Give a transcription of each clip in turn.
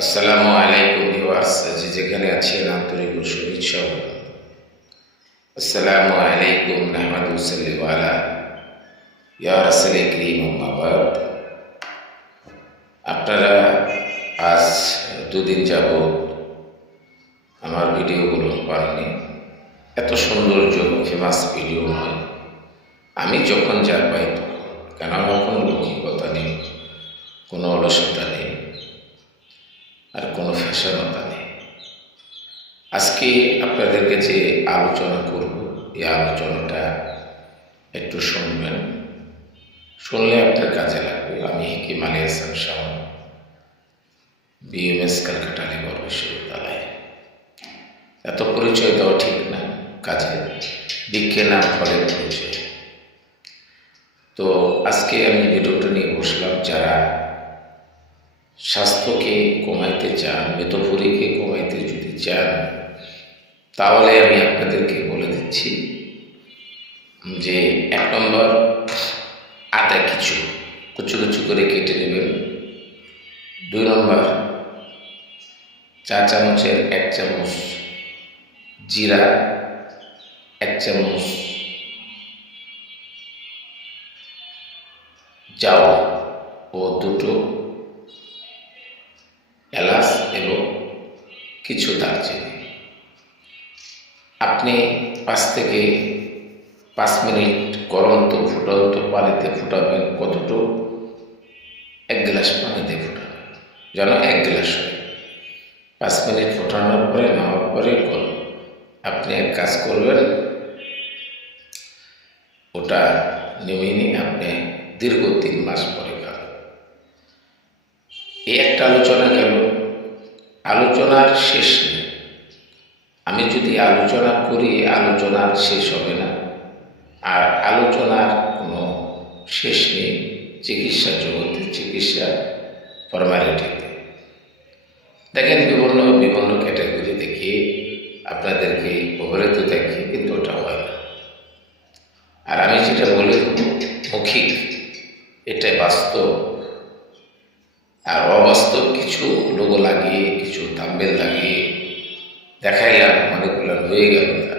আসসালামু আলাইকুম ভিউয়ার্স যে যেখানে আছেন আন্তরিক ও শুভেচ্ছা আসসালামু আলাইকুম নাহমাদু সাল্লিওয়ালা ইয়া রাসূল করিম আম্মাবাদ আপনারা আজ দুদিন যাব আমার ভিডিওগুলো পাননি। এত সৌন্দর্য ফেমাস ভিডিও নয়। আমি যখন যা পাই তখন কেন আমার কোনো লৌকিকতা নেই, কোনো অলসতা নেই। আর কোনো ফ্যাশনতা নেই। আজকে আপনাদেরকে যে আলোচনা করব, এই আলোচনাটা একটু শুনবেন। শুনলে আপনার কাজে লাগবে। আমি হিকিম আলী হাসান শাহ, বিএমএস ক্যালকাটা লিগর বিশ্ববিদ্যালয়। এত পরিচয় দেওয়া ঠিক না কাজে। বিজ্ঞে না ফলের পরিচয়। তো আজকে আমি ভিডিওটা নিয়ে বসলাম যারা স্বাস্থ্যকে কমাইতে চান মেতফুরিকে কমাইতে যদি চান, তাহলে আমি আপনাদেরকে বলে দিচ্ছি যে এক নম্বর আটা কিছু, কুচু কুচু করে কেটে নেবেন। দুই নম্বর, চা চামচের এক চামচ জিরা, এক চামচ যাও ও দুটো এলাচ এবং কিছু দারচিনি। আপনি পাঁচ থেকে পাঁচ মিনিট গরন্ত ফুটন্ত পানিতে ফুটাবেন কতটুকু? এক গ্লাস পানিতে ফুটাবেন। যেন এক গ্লাস হয়। পাঁচ মিনিট ফোটানোর পরে নেওয়ার পরে গরম। আপনি এক কাজ করবেন, ওটা নেমে নিয়ে আপনি দীর্ঘ তিন মাস পরে এই একটা আলোচনা গেল আলোচনার শেষ নেই। আমি যদি আলোচনা করি, আলোচনার শেষ হবে না। আর আলোচনার কোনো শেষ নেই চিকিৎসা জগতে, চিকিৎসা ফর্মালিটিতে। দেখেন, বিভিন্ন বিভিন্ন ক্যাটাগরি দেখে আপনাদেরকে অবহেলিত দেখি কিন্তু ওটা হয় না। আর আমি যেটা বলে, মৌখিক, এটাই বাস্তব। আর অবাস্তব কিছু লোগো লাগিয়ে, কিছু তাম্বেল লাগিয়ে দেখাইলাম, অনেকগুলো হয়ে গেল তা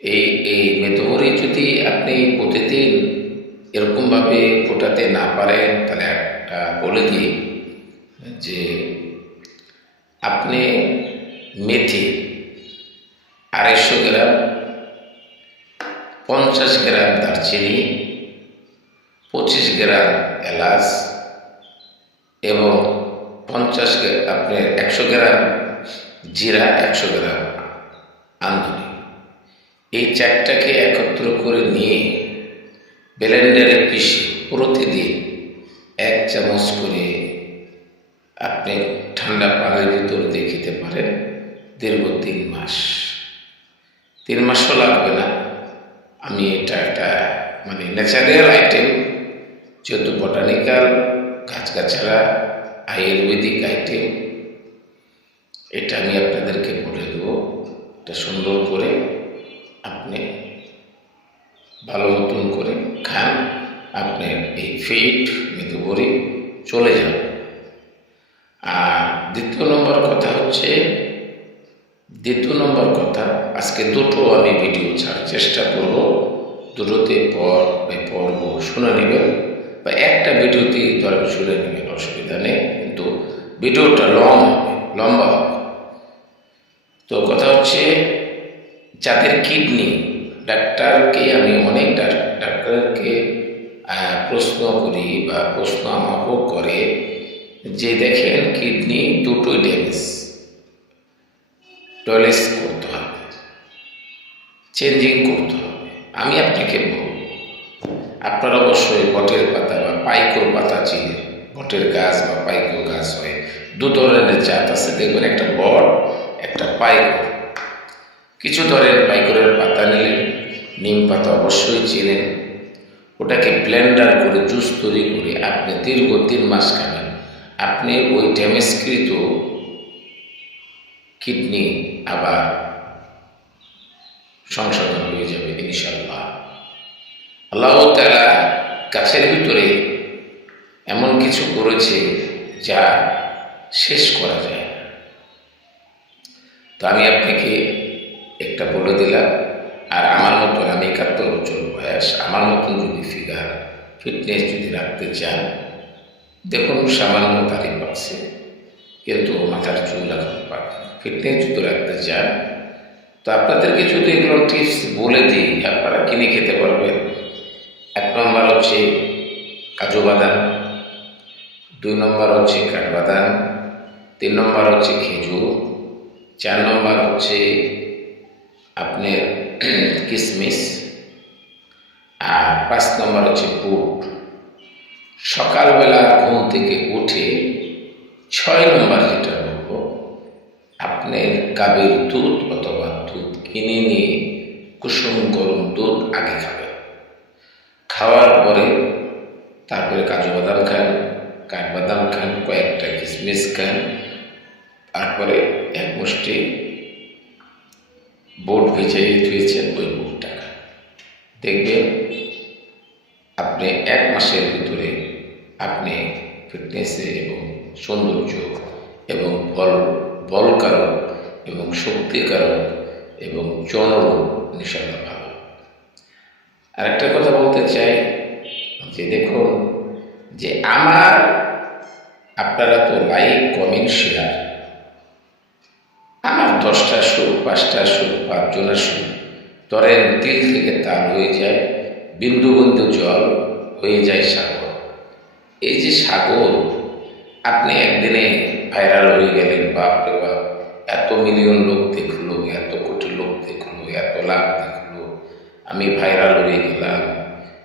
এই এই মেতবরি যদি আপনি প্রতিদিন এরকমভাবে ফোটাতে না পারেন, তাহলে একটা বলে দিই যে আপনি মেথি আড়াইশো গ্রাম, পঞ্চাশ গ্রাম দারচিনি, পঁচিশ গ্রাম এলাচ এবং পঞ্চাশ আপনি একশো গ্রাম জিরা, একশো গ্রাম আন্দুলি এই চারটাকে একত্র করে নিয়ে ব্লেন্ডারে পিষে প্রতিদিন এক চামচ করে আপনি ঠান্ডা পানির ভিতরে দিয়ে খেতে পারেন দীর্ঘ তিন মাস। তিন মাসও লাগবে না। আমি এটা একটা মানে ন্যাচারাল আইটেম, যেহেতু বটানিক্যাল গাছগাছালা আয়ুর্বেদিক আইটেম। এটা আমি আপনাদেরকে বলে দেবো। এটা সুন্দর করে আপনি ভালো মতন করে খান। আপনার এই ফিট মেদুবরি চলে যাবে। আর দ্বিতীয় নম্বর কথা হচ্ছে, দ্বিতীয় নম্বর কথা, আজকে দুটো আমি ভিডিও ছাড়ার চেষ্টা করব। দুটোতে পর পর্ব শুনে নেবেন। বা একটা ভিডিওতে ধরেন শুনে নেবেন অসুবিধা নেই, কিন্তু ভিডিওটা লং হবে, লম্বা হবে। তো কথা হচ্ছে, যাদের কিডনি ডাক্তারকে আমি অনেক ডাক্তারকে প্রশ্ন করি বা প্রশ্ন আমাকেও করে যে দেখেন কিডনি দুটোই ড্যামেজ টয়লেট করতে হবে চেঞ্জিং করতে হবে। আমি আপনাকে বলব, আপনার অবশ্যই বটের পাতা পাইকোর পাতা চিনে। বটের গাছ বা পাইকোর গাছ হয় দু ধরনের জাত আছে। দেখবেন একটা বট, একটা পাইকোর। কিছু ধরেন পাইকোরের পাতা নিলেন নিম পাতা অবশ্যই চিনেন ওটাকে ব্লেন্ডার করে, জুস তৈরি করে আপনি দীর্ঘ তিন মাস খাবেন। আপনি ওই ড্যামেজকৃত কিডনি আবার সংশোধন হয়ে যাবে ইনশাল্লাহ আল্লাহ তারা গাছের ভিতরে এমন কিছু করেছে যা শেষ করা যায় তো আমি আপনাকে একটা বলে দিলাম, আর আমার মতন আমি একাত্তর বছর বয়স, আমার মতন যদি ফিগার ফিটনেস যদি রাখতে চান, দেখুন সামান্য তারিখ পাচ্ছে কিন্তু মাথার চুল এখন পাবে ফিটনেস যদি রাখতে চান, তো আপনাদেরকে যদি এগুলো টিপস বলে দিই, আপনারা কিনে খেতে পারবেন। এক নম্বর হচ্ছে কাজু বাদাম। দুই নম্বর হচ্ছে কাঠবাদাম, তিন নম্বর হচ্ছে খেজুর, চার নম্বর হচ্ছে আপনার কিশমিশ আর পাঁচ নম্বর হচ্ছে বুট। সকালবেলা ঘুম থেকে উঠে ছয় নম্বর যেটা বলব, আপনার গাভীর দুধ অথবা দুধ কিনে নিয়ে কুসুম গরম দুধ আগে খাবেন। খাওয়ার পরে তারপরে কাজু বাদাম খান কাঠবাদাম খান, কয়েকটা কিশমিশ খান, তারপরে এক মুষ্টি বোট ভিজিয়ে ধুয়েছেন ওই খান দেখবেন আপনি এক মাসের ভিতরে আপনি ফিটনেসে এবং সৌন্দর্য এবং বল, বলকারক এবং শক্তিকারক এবং জনরূপ নিঃসন্দেহ ভালো। আরেকটা কথা বলতে চাই যে দেখুন যে আমার, আপনারা তো লাইক কমেন্ট শেয়ার আমার দশটা সুর, পাঁচটা সুর, পাঁচজনের সুর, ধরেন তিল থেকে তাল হয়ে যায় বিন্দু বিন্দু জল হয়ে যায় সাগর। এই যে সাগর, আপনি একদিনে ভাইরাল হয়ে গেলেন, বাপরে বাপ, এত মিলিয়ন লোক দেখল, এত কোটি লোক দেখল, এত লাখ দেখল, আমি ভাইরাল হয়ে গেলাম।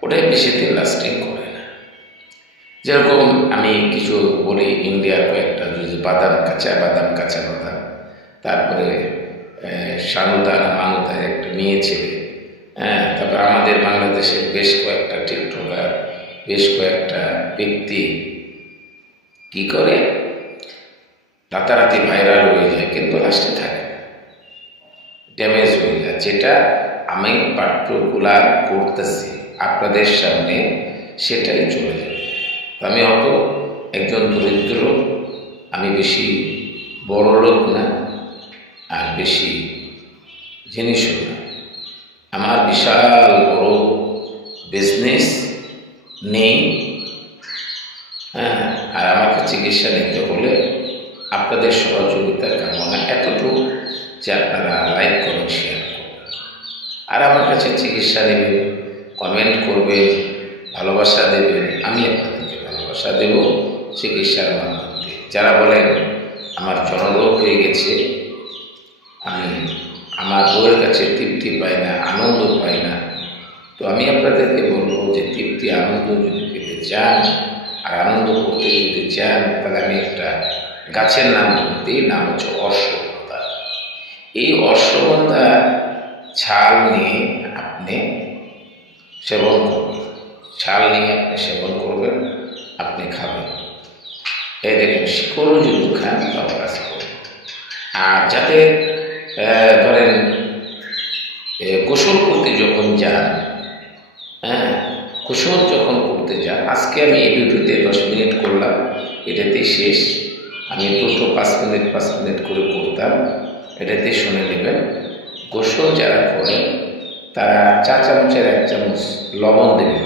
ওটাই বেশি দিন লাস্টিং করে। যেরকম আমি কিছু বলি, ইন্ডিয়ার কয়েকটা যদি বাদাম কাঁচা বাদাম কাঁচা বাদাম তারপরে সানুদা মানুদা একটা মেয়ে ছেলে হ্যাঁ তারপর আমাদের বাংলাদেশের বেশ কয়েকটা টিকটকার, বেশ কয়েকটা ব্যক্তি কি করে? রাতারাতি ভাইরাল হয়ে যায়, কিন্তু লাস্টে থাকে। ড্যামেজ হয়ে যায়, যেটা আমি পার্টিকুলার করতেছি আপনাদের সামনে, সেটাই চলে তো আমি অত একজন দরিদ্র, আমি বেশি বড় লোক না, আর বেশি জিনিসও না। আমার বিশাল বড় বিজনেস নেই। হ্যাঁ আর আমাকে চিকিৎসা নিতে হলে আপনাদের সহযোগিতার কামনা এতটুকু যে আপনারা লাইক করুন শেয়ার করুন। আর আমার কাছে চিকিৎসা নেবেন কমেন্ট করবেন, ভালোবাসা দেবেন, আমি আপনাদেরকে ভালোবাসা দেব চিকিৎসার মাধ্যমে। যারা বলেন, আমার জনরোগ হয়ে গেছে, আমি, আমার বউয়ের কাছে তৃপ্তি পাই না, আনন্দ পাই না। তো আমি আপনাদেরকে বলব যে তৃপ্তি, আনন্দ যদি পেতে চান, আর আনন্দ করতে যদি চান, তাহলে আমি একটা গাছের নাম বলতে নাম হচ্ছে অশ্বগন্ধা। এই অশ্বগন্ধা ছাল নিয়ে আপনি সেবন করবেন। ছাল নিয়ে আপনি সেবন করবেন। আপনি খাবেন। এই দেখুন শিকড়ও যদি খান তাও কাজ আর যাতে ধরেন গোসল করতে যখন যান হ্যাঁ গোসল যখন করতে যান, আজকে আমি এই ভিডিওতে দশ মিনিট করলাম, এটাতে শেষ। আমি দুটো পাঁচ মিনিট পাঁচ মিনিট করে করতাম, এটাতে শুনে নেবেন। গোসল যারা করে, তারা চা চামচের এক চামচ লবণ দেবেন,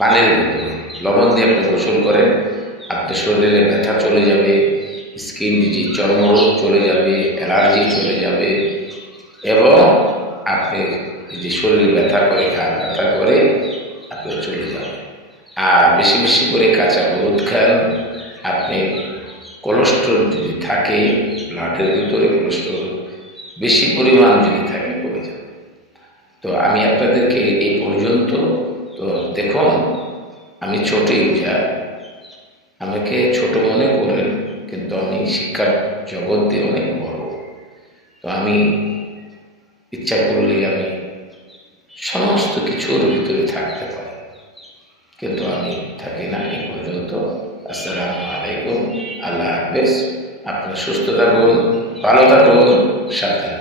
পানির ভিতরে। লবণ দিয়ে আপনি গোসল করেন আপনার শরীরে ব্যথা চলে যাবে স্কিন ডিজিজ চর্মরোগ চলে যাবে অ্যালার্জি চলে যাবে, এবং আপনি যে শরীর ব্যথা করে খান ব্যথা করে, আপনি চলে যাবে আর বেশি বেশি করে কাঁচা হলুদ খান। আপনি কোলেস্ট্রল যদি থাকে ব্লাডের ভিতরে কোলেস্ট্রল বেশি পরিমাণ যদি থাকে, কমে যাবে। তো আমি আপনাদেরকে এই পর্যন্ত, তো দেখুন আমি ছোট ইউজার আমাকে ছোট মনে করেন কিন্তু আমি শিক্ষার জগৎ দিয়ে অনেক বড়। তো আমি ইচ্ছা করলে আমি সমস্ত কিছুর ভিতরে থাকতে পারি। কিন্তু আমি থাকি না এই পর্যন্ত। আসসালামু আলাইকুম। আল্লাহ হাফেজ। আপনারা সুস্থ থাকুন, ভালো থাকুন, সাবধানে